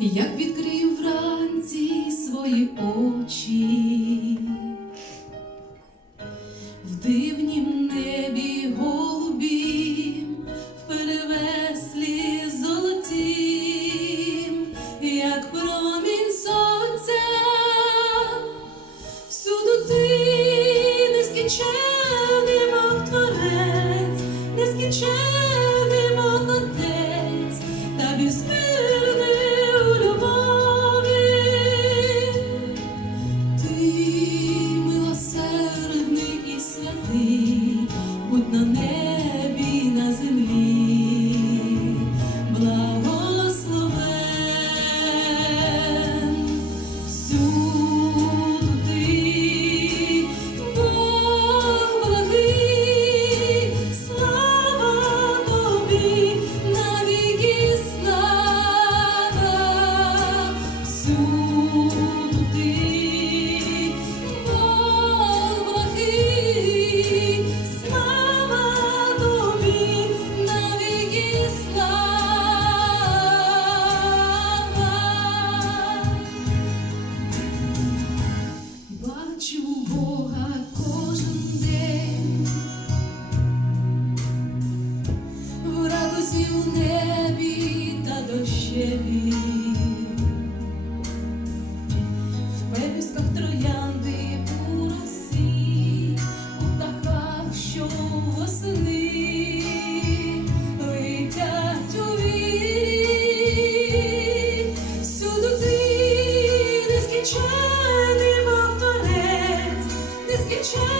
як відкрию вранці свої очі, в дивнім небі голубім, в перевеслі золотім, як промінь сонця, всюду ти нескінчений Бог творець, нескінчений дощеві, в пелюсках троянди у у птахах, що восени летять у вірі, всюди нескінчений Бог нескінчений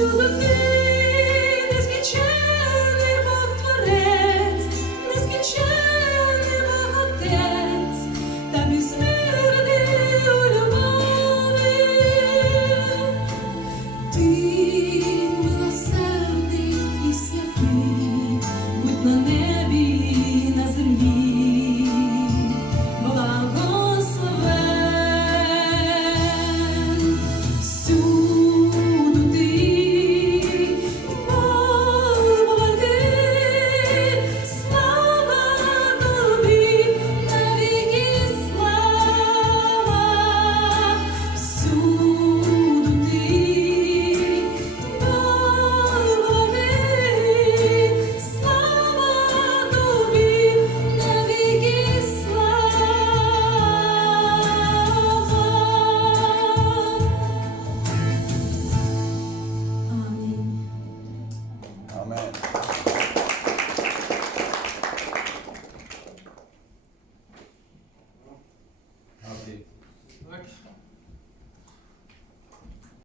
Цілити незвичайно.